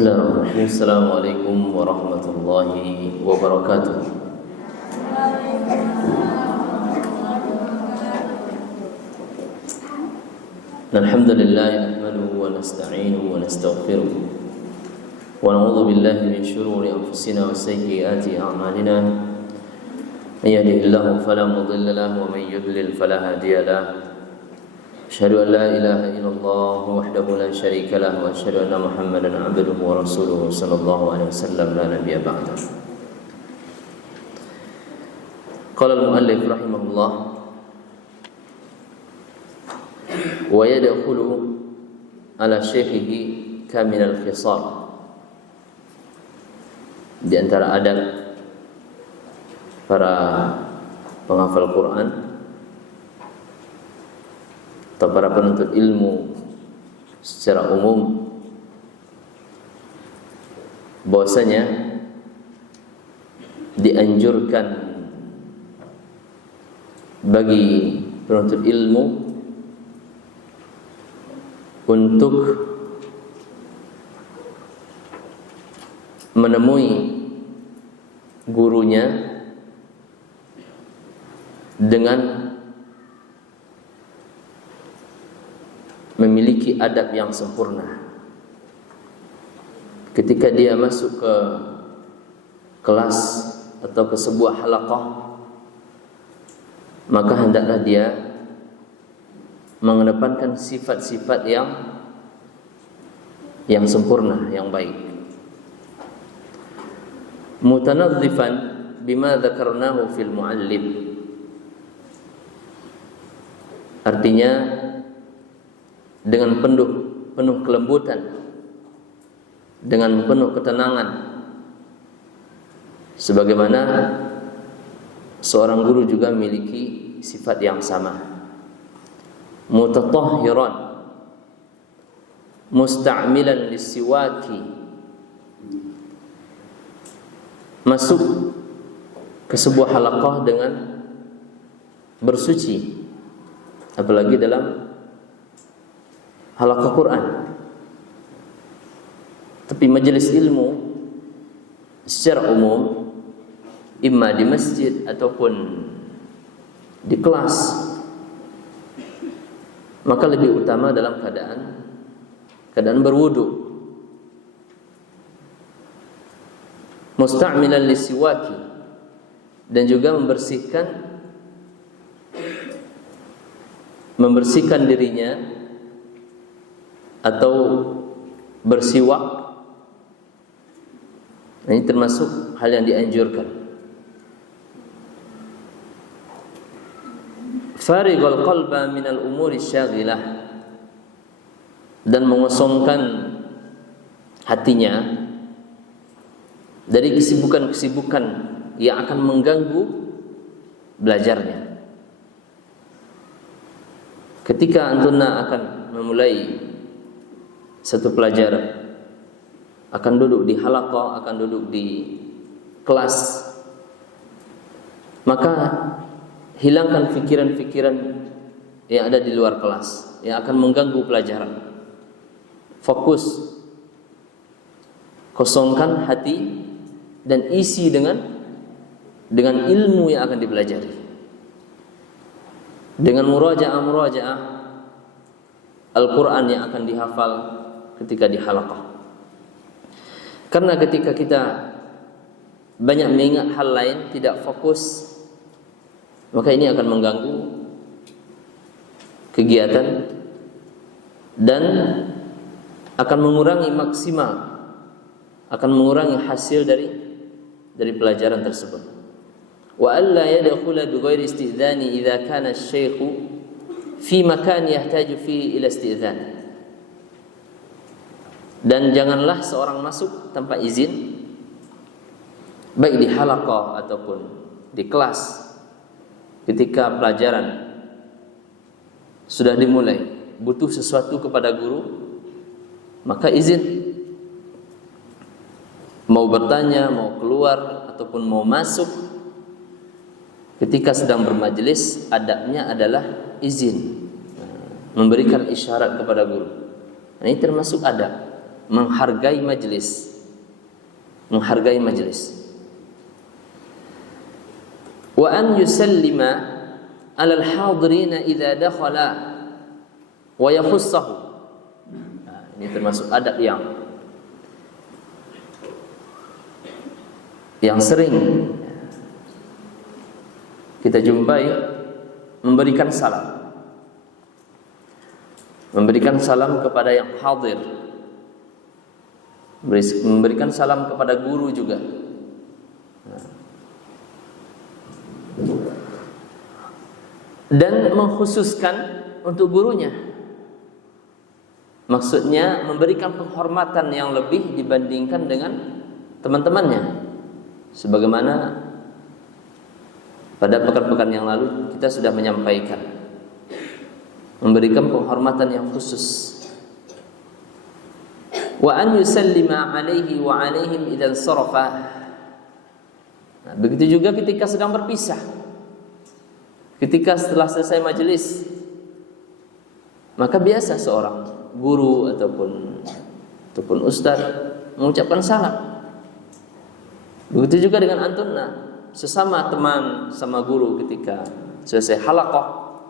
Bismillahirrahmanirrahim. Assalamualaikum warahmatullahi wabarakatuh. Alhamdulillah nahmaduhu wa nasta'inuhu wa nastaghfiruh wa na'udzu billahi min shururi anfusina wa sayyiati a'malina. May yahdihillahu fala mudilla lahu wa may yudlil fala hadiya lahu. Asyhadu an la ilaha illallah wahdahu la syarika lahu wa asyhadu anna Muhammadan 'abduhu wa rasuluhu sallallahu alaihi wasallam la nabiyya ba'da. Qala al-muallif rahimahullah wa yadkhulu ala syaikhihi kamil al-khisal. Di antara adab para penghafal Quran atau para penuntut ilmu secara umum bahwasanya dianjurkan bagi penuntut ilmu untuk menemui gurunya dengan memiliki adab yang sempurna. Ketika dia masuk ke kelas atau ke sebuah halaqah, maka hendaklah dia mengedepankan sifat-sifat yang sempurna, yang baik. Mutanadzifan bima dzakarnahu fil muallim. Artinya dengan penuh kelembutan, dengan penuh ketenangan, sebagaimana seorang guru juga memiliki sifat yang sama. Mutatahhiran musta'milan lis-siwaki, masuk ke sebuah halaqah dengan bersuci, apalagi dalam halaqah Quran. Tapi majelis ilmu secara umum, imma di masjid ataupun di kelas, maka lebih utama dalam keadaan berwudu. Musta'milan lisiwaki, dan juga membersihkan dirinya atau bersiwak. Ini termasuk hal yang dianjurkan. Farighal qalba minal umuri syaghilah, dan mengosongkan hatinya dari kesibukan-kesibukan yang akan mengganggu belajarnya. Ketika antuna akan memulai satu pelajaran, akan duduk di halaqah, akan duduk di kelas, maka hilangkan fikiran-fikiran yang ada di luar kelas yang akan mengganggu pelajaran. Fokus, kosongkan hati dan isi dengan ilmu yang akan dipelajari, dengan murajaah Al-Quran yang akan dihafal ketika di halaqah. Karena ketika kita banyak mengingat hal lain, tidak fokus, maka ini akan mengganggu kegiatan dan akan mengurangi maksimal, akan mengurangi hasil dari pelajaran tersebut. Wa alla yadkhula bi ghairi istidhani idza kana asy-syaikhu fi makan yahtaju fi ila istidhan. Dan janganlah seorang masuk tanpa izin, baik di halaqah ataupun di kelas. Ketika pelajaran sudah dimulai, butuh sesuatu kepada guru, maka izin. Mau bertanya, mau keluar ataupun mau masuk, ketika sedang bermajelis, adabnya adalah izin, memberikan isyarat kepada guru. Ini termasuk adab. menghargai majlis. Menghargai majlis. Wa an yusallima 'ala al-hadirina idza dakhala wa yakhussahu. Nah, ini termasuk adab yang sering kita jumpai, memberikan salam. Memberikan salam kepada yang hadir. Memberikan salam kepada guru juga. Dan mengkhususkan untuk gurunya. Maksudnya memberikan penghormatan yang lebih dibandingkan dengan teman-temannya. Sebagaimana pada pekan-pekan yang lalu kita sudah menyampaikan, memberikan penghormatan yang khusus. Wa an yusallima alaihi wa alaihim idzan sarafa. Nah, begitu juga ketika sedang berpisah. Ketika setelah selesai majelis, maka biasa seorang guru ataupun ustaz mengucapkan salam. Begitu juga dengan antunna, sesama teman sama guru ketika selesai halaqah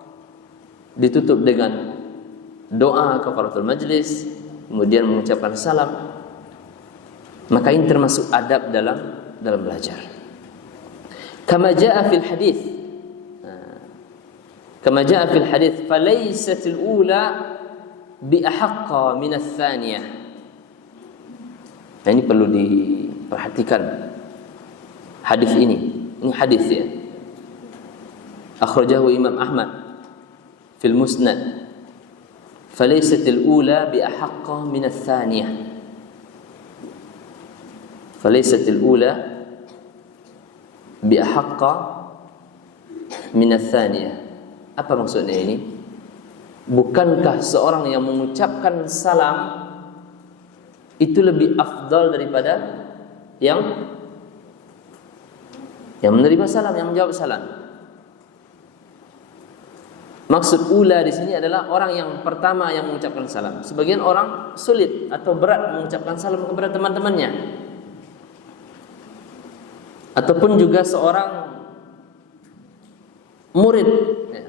ditutup dengan doa kafaratul majlis, kemudian mengucapkan salam. Maka ini termasuk adab dalam belajar. Kama jaa fil hadits. Kama jaa fil hadits falaysat al-ula bi ahaqqa min ats-tsaniyah. Nah, ini perlu diperhatikan. Hadis ini hadis ya. Akhrajahu Imam Ahmad fil Musnad. Falaysat al-ula bi ahaqqa min ats-tsaniyah. Falaysat al-ula bi ahaqqa min ats-tsaniyah. Apa maksudnya ini? Bukankah seorang yang mengucapkan salam itu lebih afdal daripada yang menerima salam, yang menjawab salam? Maksud ula di sini adalah orang yang pertama yang mengucapkan salam. Sebagian orang sulit atau berat mengucapkan salam kepada teman-temannya. Ataupun juga seorang murid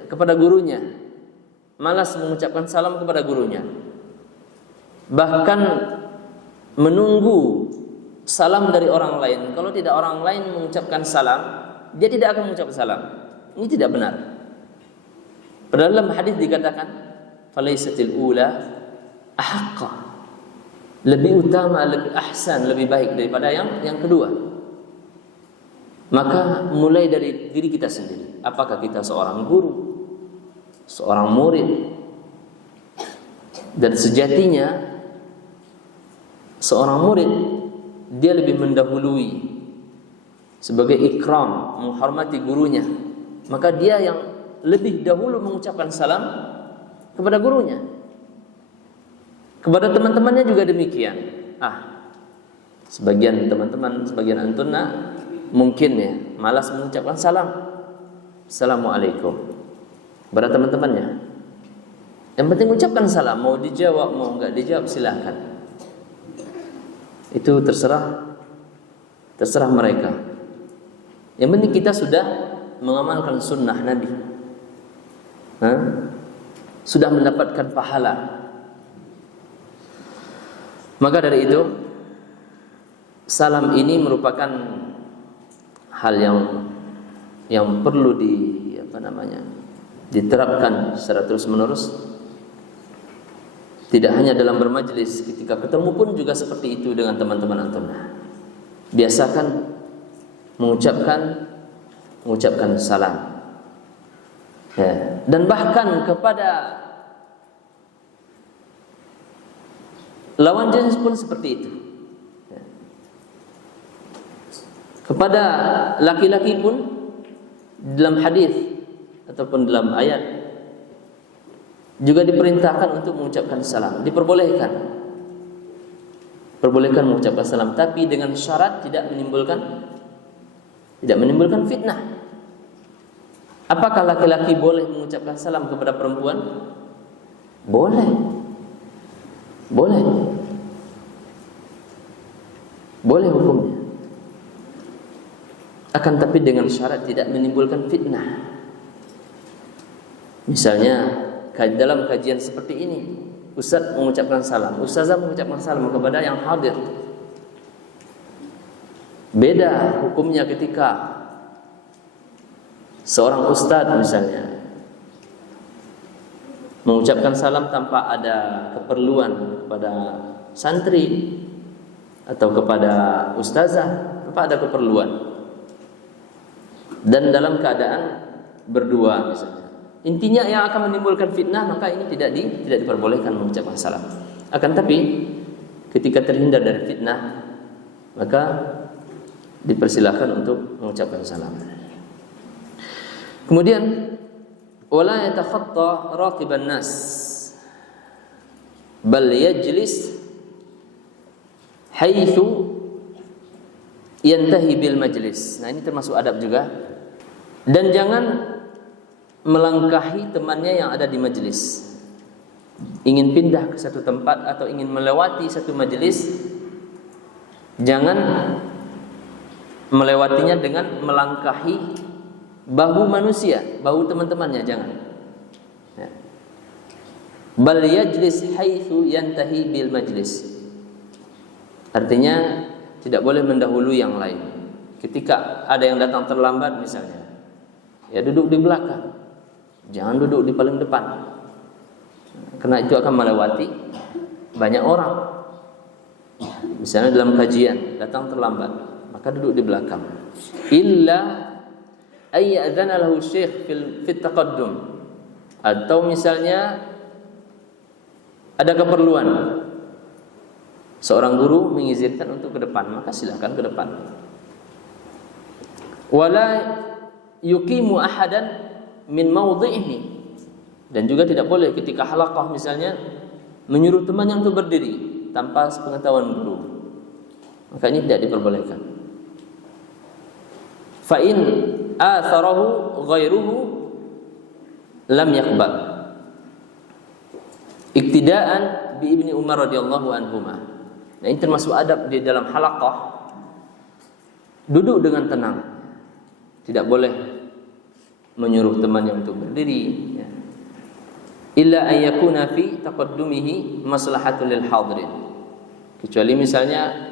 kepada gurunya malas mengucapkan salam kepada gurunya. Bahkan menunggu salam dari orang lain. Kalau tidak orang lain mengucapkan salam, dia tidak akan mengucapkan salam. Ini tidak benar. Pada dalam hadis dikatakan falaisatil ula ahaqqa, lebih utama, lebih ahsan, lebih baik daripada yang kedua. Maka mulai dari diri kita sendiri. Apakah kita seorang guru, seorang murid? Dan sejatinya seorang murid dia lebih mendahului sebagai ikram, menghormati gurunya. Maka dia yang lebih dahulu mengucapkan salam kepada gurunya. Kepada teman-temannya juga demikian. Sebagian teman-teman, sebagian antunna mungkin ya malas mengucapkan salam. Assalamualaikum kepada teman-temannya. Yang penting ucapkan salam, mau dijawab mau enggak dijawab silahkan. Itu terserah mereka. Yang penting kita sudah mengamalkan sunnah Nabi, sudah mendapatkan pahala. Maka dari itu salam ini merupakan hal yang perlu diterapkan secara terus-menerus. Tidak hanya dalam bermajlis, ketika ketemu pun juga seperti itu dengan teman-teman antum. Biasakan mengucapkan salam. Ya. Dan bahkan kepada lawan jenis pun seperti itu. Ya. Kepada laki-laki pun dalam hadis ataupun dalam ayat juga diperintahkan untuk mengucapkan salam, diperbolehkan mengucapkan salam, tapi dengan syarat tidak menimbulkan fitnah. Apakah laki-laki boleh mengucapkan salam kepada perempuan? Boleh. akan tapi dengan syarat tidak menimbulkan fitnah. Misalnya dalam kajian seperti ini, ustaz mengucapkan salam, ustazah mengucapkan salam kepada yang hadir. Beda hukumnya ketika seorang ustaz misalnya mengucapkan salam tanpa ada keperluan kepada santri atau kepada ustazah, tanpa ada keperluan, dan dalam keadaan berdua misalnya. Intinya yang akan menimbulkan fitnah, maka ini tidak diperbolehkan mengucapkan salam. Akan tapi ketika terhindar dari fitnah, maka dipersilakan untuk mengucapkan salam. Kemudian wala yatakhatta raqiban nas bal yajlis haitsu yantahi bil majlis. Nah, ini termasuk adab juga. Dan jangan melangkahi temannya yang ada di majelis. Ingin pindah ke satu tempat atau ingin melewati satu majelis, jangan melewatinya dengan melangkahi bahu manusia, bahu teman-temannya, jangan. Bal yajlis haitsu yantahi bil majlis. Artinya tidak boleh mendahului yang lain. Ketika ada yang datang terlambat misalnya, ya duduk di belakang. Jangan duduk di paling depan, karena itu akan melewati banyak orang. Misalnya dalam kajian datang terlambat, maka duduk di belakang. Illa ayyadzana lahu syekh fit taqaddum, atau misalnya ada keperluan, seorang guru mengizinkan untuk ke depan, maka silakan ke depan. Wala yuqimu ahadan min mawdhi'ihi, dan juga tidak boleh ketika halaqah misalnya menyuruh temannya untuk berdiri tanpa sepengetahuan guru, maka ini tidak diperbolehkan. Fa in atharahu ghairuhu lam yaqbal, iktidaan bi Ibni Umar radhiyallahu anhuma. Nah, ini termasuk adab di dalam halaqah, duduk dengan tenang, tidak boleh menyuruh temannya untuk berdiri, ya. Illa ayyakuna fi taqaddumihi maslahatul lil hadirin, kecuali misalnya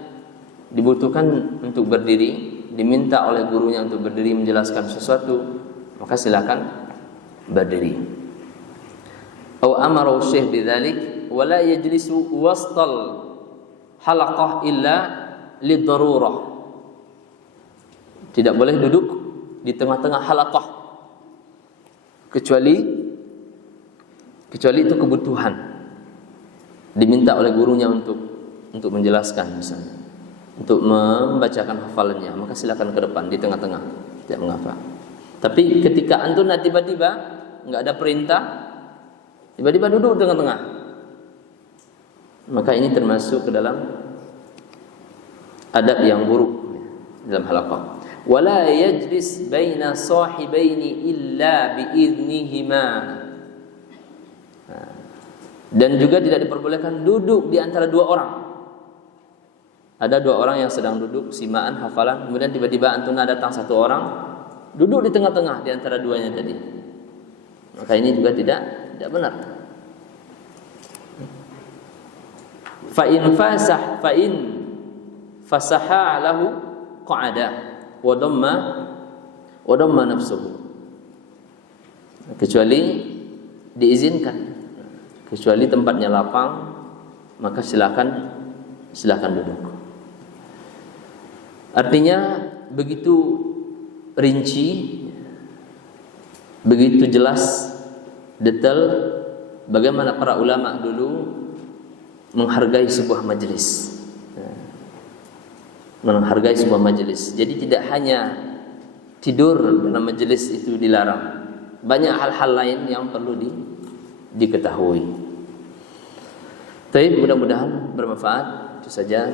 dibutuhkan untuk berdiri, diminta oleh gurunya untuk berdiri menjelaskan sesuatu, maka silakan berdiri. Au amara syekh bidzalik wa la yajlisu wastal halaqah illa lidarurah. Tidak boleh duduk di tengah-tengah halaqah kecuali itu kebutuhan, diminta oleh gurunya untuk menjelaskan misalnya, untuk membacakan hafalannya, maka silakan ke depan di tengah-tengah, tidak mengapa. Tapi ketika antum tiba-tiba enggak ada perintah, tiba-tiba duduk di tengah-tengah, maka ini termasuk ke dalam adab yang buruk dalam halaqah. Wala yajlis baina sahibaini illa biidznihima, dan juga tidak diperbolehkan duduk di antara dua orang. Ada dua orang yang sedang duduk simaan hafalan, kemudian tiba-tiba antum datang satu orang duduk di tengah-tengah di antara duanya tadi, maka ini juga tidak benar. Fa in fasaha lahu qa'ada wa damma nafsuhu, kecuali diizinkan, kecuali tempatnya lapang, maka silakan duduk. Artinya begitu rinci, begitu jelas, detail bagaimana para ulama dulu menghargai sebuah majelis. Menghargai sebuah majelis. Jadi tidak hanya tidur dalam majelis itu dilarang, banyak hal-hal lain yang perlu diketahui. Tapi mudah-mudahan bermanfaat. Itu saja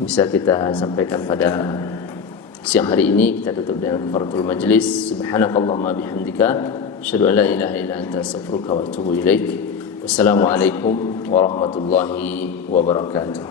bisa kita sampaikan pada siang hari ini. Kita tutup dengan kafaratul majlis. Subhanakallahumma bihamdika asyhadu an la ilaha illa anta astaghfiruka wa atubu ilaik. Wassalamualaikum warahmatullahi wabarakatuh.